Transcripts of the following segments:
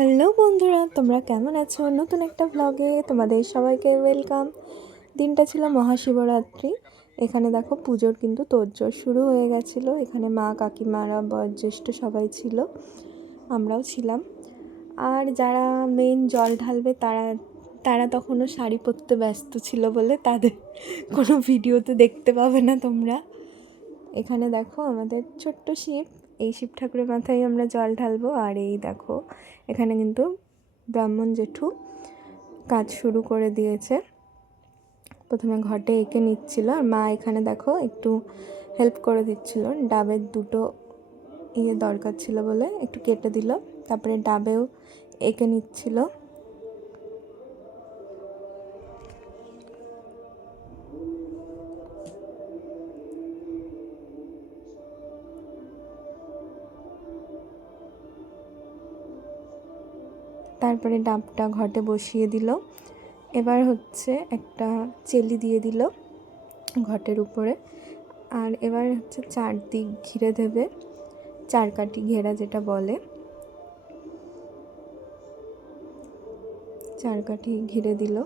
Hello বন্ধুরা, তোমরা কেমন আছো? নতুন একটা ব্লগে তোমাদের সবাইকে ওয়েলকাম। দিনটা ছিল মহাশিবরাত্রি। এখানে দেখো পুজোর কিন্তু তোড়জোড় শুরু হয়ে গেছিলো। এখানে মা, কাকিমারা, বয়োজ্যেষ্ঠ সবাই ছিল, আমরাও ছিলাম। আর যারা মেন জল ঢালবে তারা তারা তখনও শাড়ি পরতে ব্যস্ত ছিল বলে তাদের কোনো ভিডিওতে দেখতে পাবে না তোমরা। এখানে দেখো আমাদের ছোট্ট শিব, এই শিব ঠাকুরের মাথায় আমরা জল ঢালবো। আর এই দেখো এখানে কিন্তু ব্রাহ্মণ জেঠু কাজ শুরু করে দিয়েছে। প্রথমে ঘটে এঁকে নিচ্ছিল, আর মা এখানে দেখো একটু হেল্প করে দিচ্ছিল। ডাবের দুটো দরকার ছিল বলে একটু কেটে দিল, তারপরে ডাবেও এঁকে নিচ্ছিল। তারপরে ডাবটা ঘটে বসিয়ে দিল। এবার হচ্ছে একটা চেলি দিয়ে দিল ঘটের উপরে। আর এবার হচ্ছে চারদিক ঘিরে দেবে, চারকাঠি ঘেরা যেটা বলে, চারকাঠি ঘিরে দিল।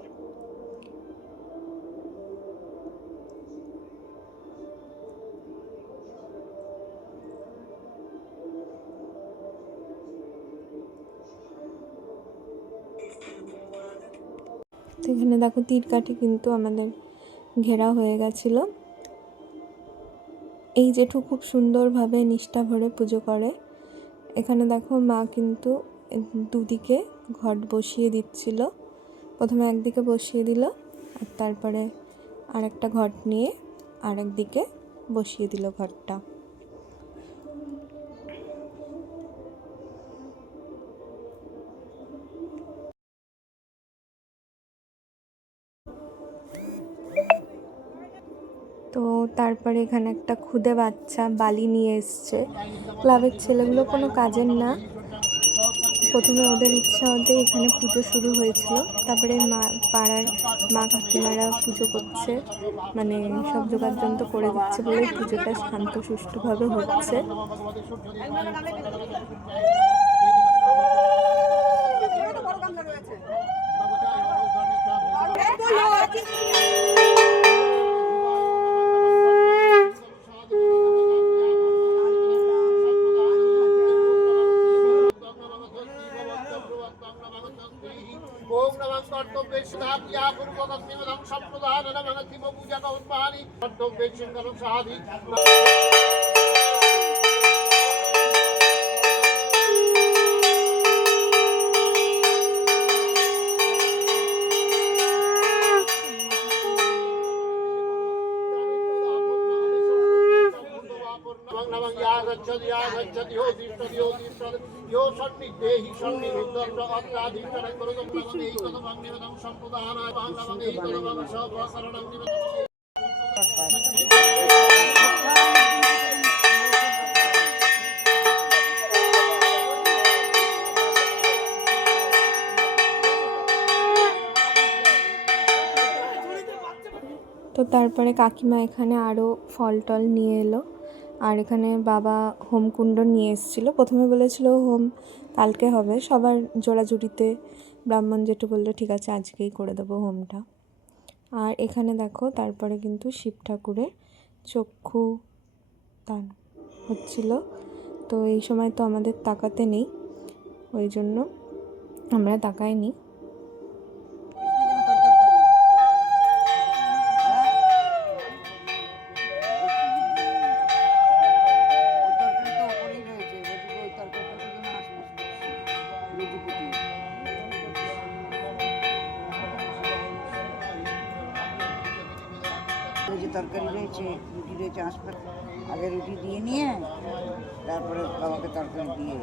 তো এখানে দেখো তীরকাঠি কিন্তু আমাদের ঘেরা হয়ে গেছিলো। এই জেঠু খুব সুন্দরভাবে নিষ্ঠা ভরে পুজো করে। এখানে দেখো মা কিন্তু দুদিকে ঘট বসিয়ে দিচ্ছিল। প্রথমে একদিকে বসিয়ে দিল, আর তারপরে আরেকটা ঘট নিয়ে আরেক দিকে বসিয়ে দিল ঘটটা। তো তারপরে এখানে একটা খুদে বাচ্চা বালি নিয়ে এসছে। ক্লাবের ছেলেগুলো কোনো কাজের না, প্রথমে ওদের উৎসাহতে এখানে পুজো শুরু হয়েছিল। তারপরে পাড়ার মা কাকিমারা পুজো করছে, মানে সব যোগাড়যন্ত্র করে দিচ্ছে বলে পুজোটা শান্ত সুষ্ঠুভাবে হচ্ছে। ओम नमः कर्तव्येषुधाप्या पूर्वकस्मिमदं सम्प्रदानन मनतिमो पूजक उन्मानि कर्तव्येषुकरं साधि यो सन्निधेहि सन्निधि अत्राधिष्ठनं करोतु भगवते तदमं निवेदं सम्प्रदानाय भगवते तदमं सर्वशरणं निवेदनं। তো তারপরে কাকিমা এখানে আরও ফল টল নিয়ে এলো। আর এখানে বাবা হোমকুণ্ড নিয়ে এসেছিলো। প্রথমে বলেছিল হোম কালকে হবে, সবার জোড়াজুড়িতে ব্রাহ্মণ যেটু বললো ঠিক আছে আজকেই করে দেবো হোমটা। আর এখানে দেখো তারপরে কিন্তু শিব ঠাকুরের চক্ষু দান হচ্ছিল। তো এই সময় তো আমাদের তাকাতে নেই, ওই জন্য আমরা তাকাইনি। তরকারি রয়েছে, রুটি রয়েছে, আগে রুটি দিয়ে নিয়ে তারপরে বাবাকে তরকারি দিয়ে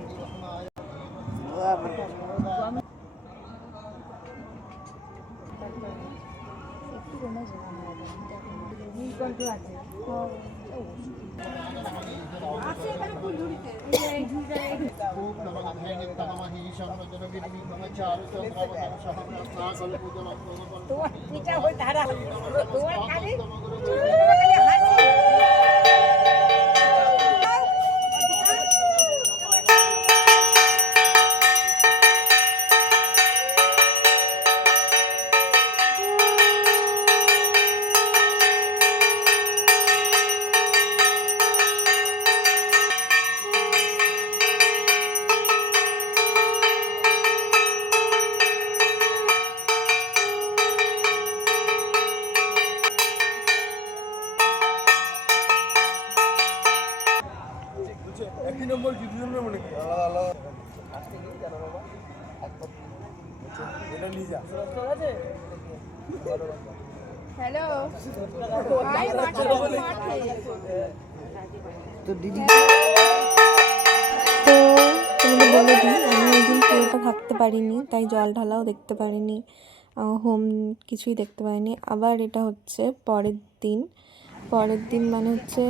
নম্বর দ্বিতীয় নম্বর মনে করি এটা লিজা হ্যালো তো দিদি তো তোমাদের বলে দিই, আমি ওই দিন পুরোটা থাকতে পারিনি, তাই জল ঢালাও দেখতে পারিনি, হোম কিছুই দেখতে পারিনি। আবার এটা হচ্ছে পরের দিন মানে হচ্ছে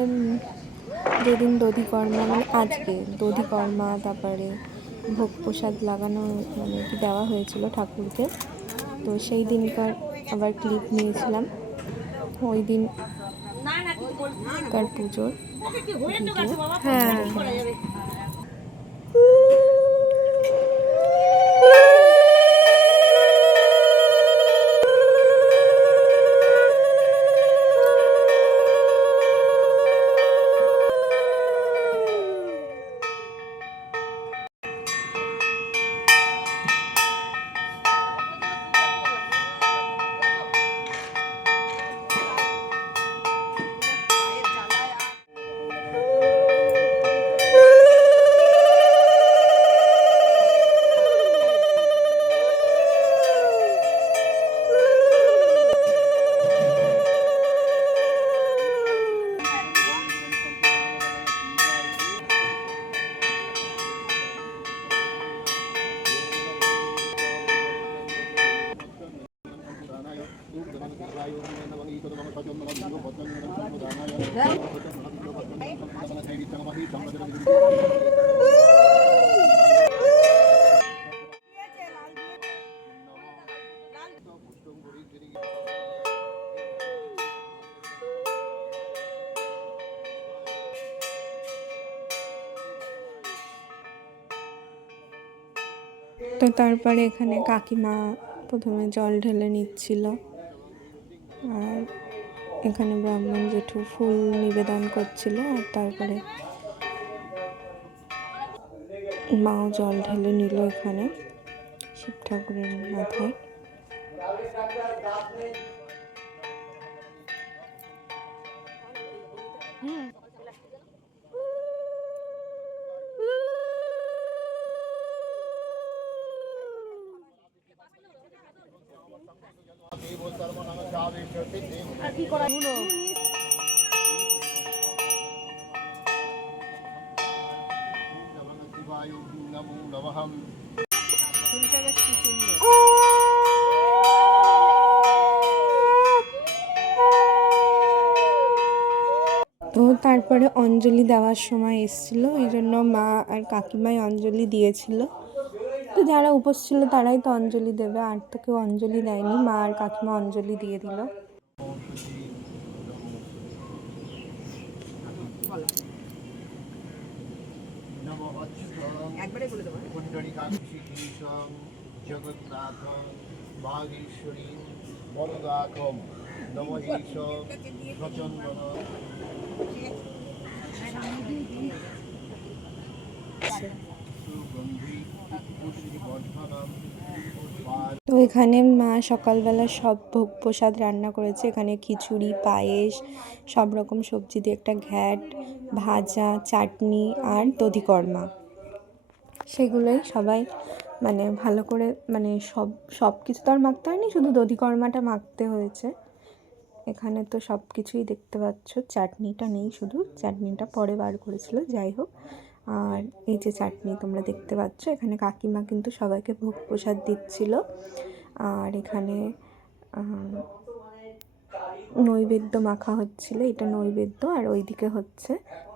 যেদিন দধিকর্মা, মানে আজকে দধিকর্মা, তারপরে ভোগ প্রসাদ লাগানো মানে কি দেওয়া হয়েছিল ঠাকুরকে। তো সেই দিনকার আবার ক্লিপ নিয়েছিলাম, ওই দিন কার পুজোর ভিডিও। হ্যাঁ তো তারপরে এখানে কাকিমা প্রথমে জল ঢেলে নিচ্ছিল, আর এখানে ব্রাহ্মণ জেঠু ফুল নিবেদন করছিল, আর তারপরে মাও জল ঢেলে নিল এখানে শিব ঠাকুরের মাথায়। আর কি করা হলো ফুলটা বেশ কি সুন্দর। তো তারপরে অঞ্জলি দেওয়ার সময় এসেছিলো, এই জন্য মা আর কাকিমাই অঞ্জলি দিয়েছিল। তো যারা উপোস ছিল তারাই তো অঞ্জলি দেবে, আর তো কেউ অঞ্জলি দেয়নি, মা আর কাকিমা অঞ্জলি দিয়ে দিল। একবারে বলে দেবো জগন্নাথ বাগীশ্বরী বরদাকম নম ঈশ প্রচন্দন। তো এখানে মা সকালবেলা সব ভোগ প্রসাদ রান্না করেছে, এখানে খিচুড়ি, পায়েস, সব রকম সবজি দিয়ে একটা ঘ্যাট, ভাজা, চাটনি আর দধিকর্মা, সেগুলোই সবাই মানে ভালো করে মানে সব কিছু তো আর মাখতে হয়নি, শুধু দধিকর্মাটা মাখতে হয়েছে। এখানে তো সব কিছুই দেখতে পাচ্ছ, চাটনিটা নেই, শুধু চাটনিটা পরে বার করেছিল, যাই হোক। আর এই যে চাটনি তোমরা দেখতে পাচ্ছ, এখানে কাকিমা কিন্তু সবাইকে ভোগ প্রসাদ দিচ্ছিল। আর এখানে নৈবেদ্য মাখা হচ্ছিল, এটা নৈবেদ্য, আর ওইদিকে হচ্ছে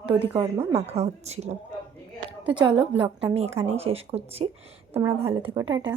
দধিকর্মা মাখা হচ্ছিল। তো চলো, ব্লগটা আমি এখানেই শেষ করছি, তোমরা ভালো থেকো, টাটা।